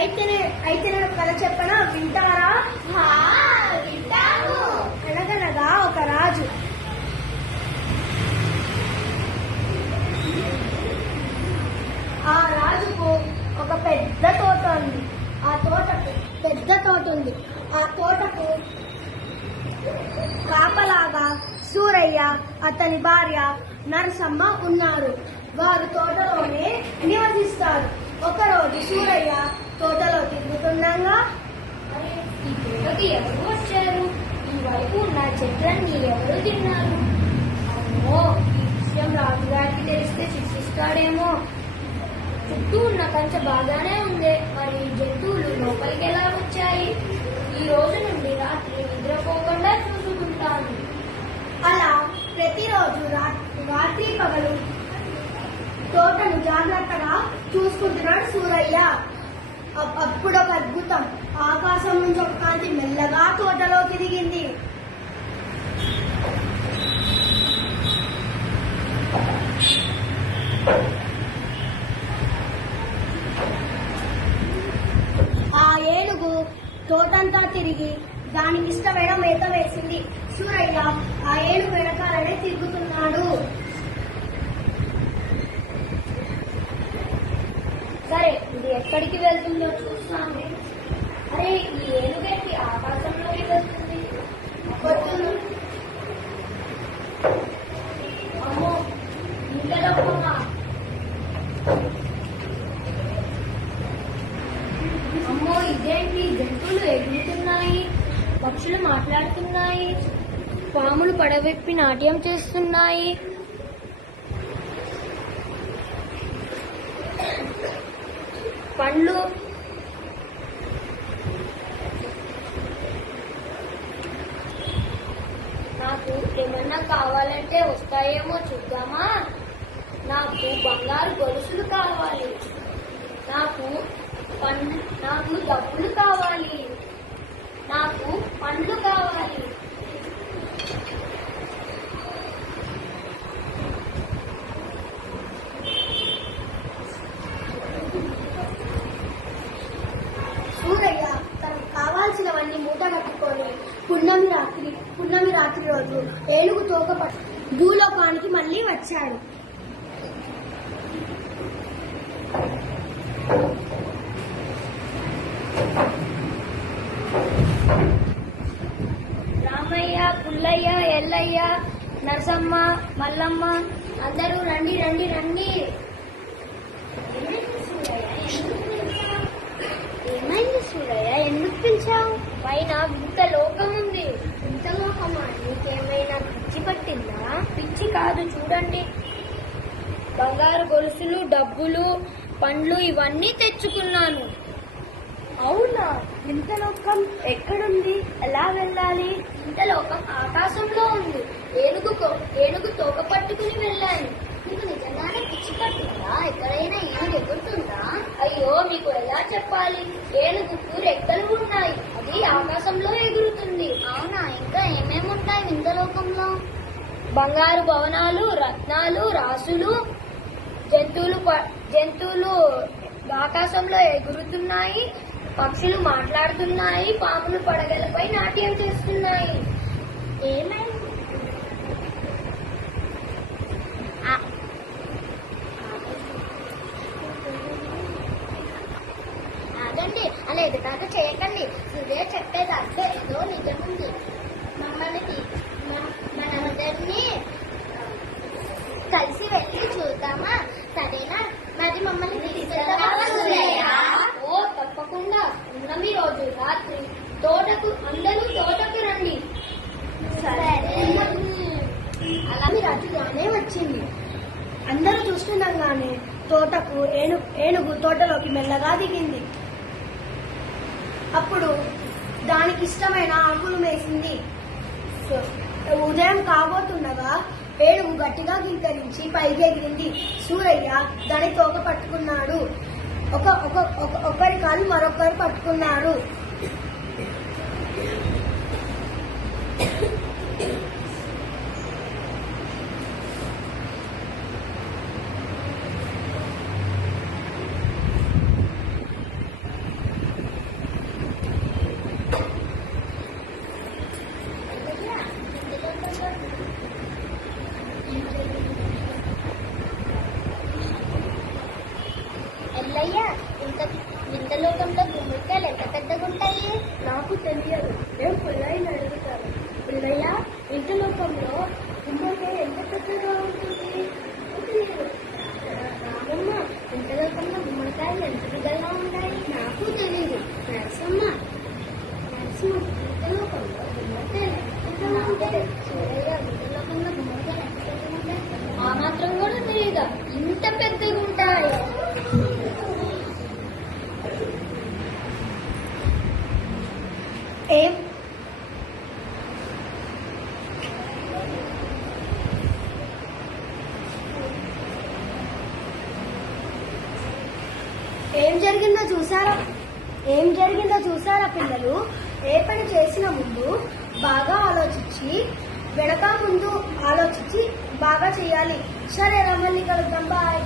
అయితే అయితే నేను కథ చెప్పనా, వింటారా? వింటాను. అనగనగా ఒక రాజు. ఆ రాజుకు ఒక పెద్ద తోట ఉంది. ఆ తోటకు కాపలాగా సూరయ్య, అతని భార్య నరసమ్మ ఉన్నారు. వారు తోటలోనే నివసిస్తారు. ఒకరోజు సూరయ్య తోటలో తిరుగుతుండగా, ఈ తోటకి ఎవరు వచ్చారు? ఈ వైపు ఉన్న చెట్లన్నీ ఎవరు తిన్నారు? అమ్మో, ఈ విషయం రాజుగారికి తెలిస్తే శిక్షిస్తాడేమో. చుట్టూ ఉన్న కంచె బాగానే ఉంది, మరి జంతువులు లోపలికి ఎలా వచ్చాయి? ఈ రోజు నుండి రాత్రి నిద్రపోకుండా చూసుకుంటాను. అలా ప్రతిరోజు రాత్రి పగలు తోటను జాగ్రత్తగా చూసుకుంటున్నాడు సూరయ్య. అప్పుడు ఒక అద్భుతం. ఆకాశం నుంచి ఒక కాంతి మెల్లగా తోటలోకి దిగింది. ఆ ఏనుగు తోటంతా తిరిగి దానికి ఇష్టమైన మేత వేసింది. సూరయ్య ఆ ఏనుగు వెనకాలనే తిరుగుతున్నాడు. సరే, ఇది ఎక్కడికి వెళ్తుందో చూస్తాను. అరే, ఈ ఏనుగేంటి ఆకాశంలోకి వెళ్తుంది? అమ్మో, ఇంతలో అమ్మో, ఇదేంటి? జంతువులు ఎగురుతున్నాయి, పక్షులు మాట్లాడుతున్నాయి, పాములు పడవెప్పి నాట్యం చేస్తున్నాయి. పండ్లు నాకు ఏమన్నా కావాలంటే వస్తాయేమో చూద్దామా? నాకు బంగారు గొలుసులు కావాలి, నాకు డబ్బులు కావాలి, నాకు పండ్లు కావాలి. సూరయ్య తనకు కావాల్సినవన్నీ మూట కట్టుకొని పున్నమి రాత్రి రోజు ఏనుగు తోక భూలోకానికి మళ్ళీ వచ్చాడు. రామయ్య, పుల్లయ్య, ఎల్లయ్య, నరసమ్మ, మల్లమ్మ, అందరూ రండి రండి రండి. ఏమైంది సూరయ్య, ఎందుకు పిలిచావు? పైన వింత లోకం ఉంది. ఇంత లోకమా? నీకేమైనా పిచ్చి పట్టిందా? పిచ్చి కాదు, చూడండి. బంగారు గొలుసులు, డబ్బులు, పండ్లు ఇవన్నీ తెచ్చుకున్నాను. అవునా? ఇంత లోకం ఎక్కడుంది? ఎలా వెళ్ళాలి? ఇంత లోకం ఆకాశంలో ఉంది. ఏనుగు తోక పట్టుకుని వెళ్ళాను. నీకు నిజంగానే పిచ్చి పట్టిందా? ఎక్కడైనా ఏనుగు ఎగురుతుందా? అయ్యో, మీకు ఎలా చెప్పాలి? ఏనుగుకు రెక్కలు ఉన్నాయి, అది ఆకాశంలో ఎగురుతుంది. అవునా? ఇంకా ఏమేమి ఉంటాయి ఇంత లోకంలో? బంగారు భవనాలు, రత్నాలు, రాసులు, జంతువులు ఆకాశంలో ఎగురుతున్నాయి, పక్షులు మాట్లాడుతున్నాయి, పాములు పడగలపై నాట్యం చేస్తున్నాయి. ఏమైంది? ఆగండి, అలా ఎదుటాక చేయకండి. సూర్య చెప్పేది అర్థం ఏదో నిజముంది. మనందరినీ కలిసి వెళ్ళి చూద్దామా? సరేనా? మరి మమ్మల్ని తీసుకెళ్తావా సూరయ్య? ఓ, తప్పకుండా. ఉన్నమి రోజు రాత్రి అందరూ తోటకు రండి. సరే. అలా మీ రాత్రిగానే వచ్చింది. అందరూ చూస్తుండగానే ఏనుగు తోటలోకి మెల్లగా దిగింది. అప్పుడు దానికి ఇష్టమైన ఆకులు మేసింది. ఉదయం కాబోతుండగా ఏనుగు గట్టిగా గింకరించి పైకి ఎగిరింది. సూరయ్య దాని తోక పట్టుకున్నాడు. ఒకరి కాలు మరొకరు పట్టుకున్నారు. పుల్లయ్య, ఇంత లోకంలో గుమ్మడికాయలు ఎంత పెద్దగా ఉంటాయి? నాకు తెలియదు. నేను పుల్లయ్యని అడుగుతాను. పుల్లయ్య, ఇంత లోకంలో గుమ్మడికాయ ఎంత పెద్దగా ఉంటుంది? తెలియదు. రామమ్మ, ఇంత లోకంలో గుమ్మడికాయలు ఎంత పెద్దగా ఉంటాయి? నాకు తెలియదు. నరసమ్మ, ఇంత లోకంలో గుమ్మడికాయలు ఎంత పెద్దగా ఉంటాయి? సూరయ్య, ఇంత లోకంలో గుమ్మడికాయలు ఎంత పెద్దగా ఉంటాయి? ఆ మాత్రం కూడా తెలియదా? ఇంత పెద్దగా ఉంటాయి. ఏం జరిగిందో చూసారా పిల్లలు? ఏ పని చేసిన ముందు బాగా ఆలోచించి వెనక ముందు ఆలోచించి బాగా చేయాలి. సరే, మళ్ళీ కలుద్దాం. బాయ్.